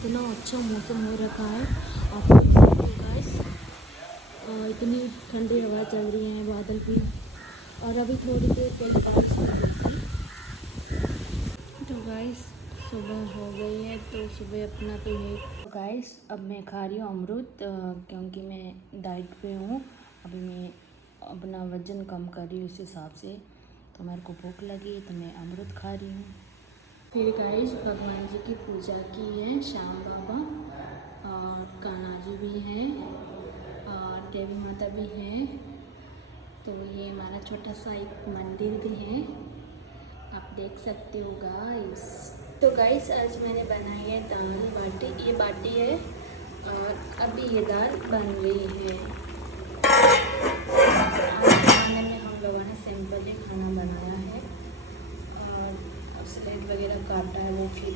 इतना अच्छा मौसम हो रखा है। आप देख सकते हो गाइस, इतनी ठंडी हवा चल रही है, बादल भी। और अभी थोड़ी देर पहले बारिश हो रही थी। तो गाइस सुबह हो गई है, तो सुबह अपना तो ये गाइस अब मैं खा रही हूँ अमरूद, क्योंकि मैं डाइट पे हूँ। अभी मैं अपना वज़न कम कर रही हूँ, उस हिसाब से तो मेरे को भूख लगी तो मैं अमरूद खा रही हूँ। फिर गाइस भगवान जी की पूजा की है, श्याम बाबा और कान्हा जी भी हैं और देवी माता भी हैं। तो ये हमारा छोटा सा एक मंदिर भी है, आप देख सकते हो गाइस। तो गाइस आज मैंने बनाई है दाल बाटी, ये बाटी है और अभी ये दाल बन रही है। आज खाने में हम लोगों ने सिंपल ही खाना बनाया है और अब स्लेट वगैरह काटा है, वो फिर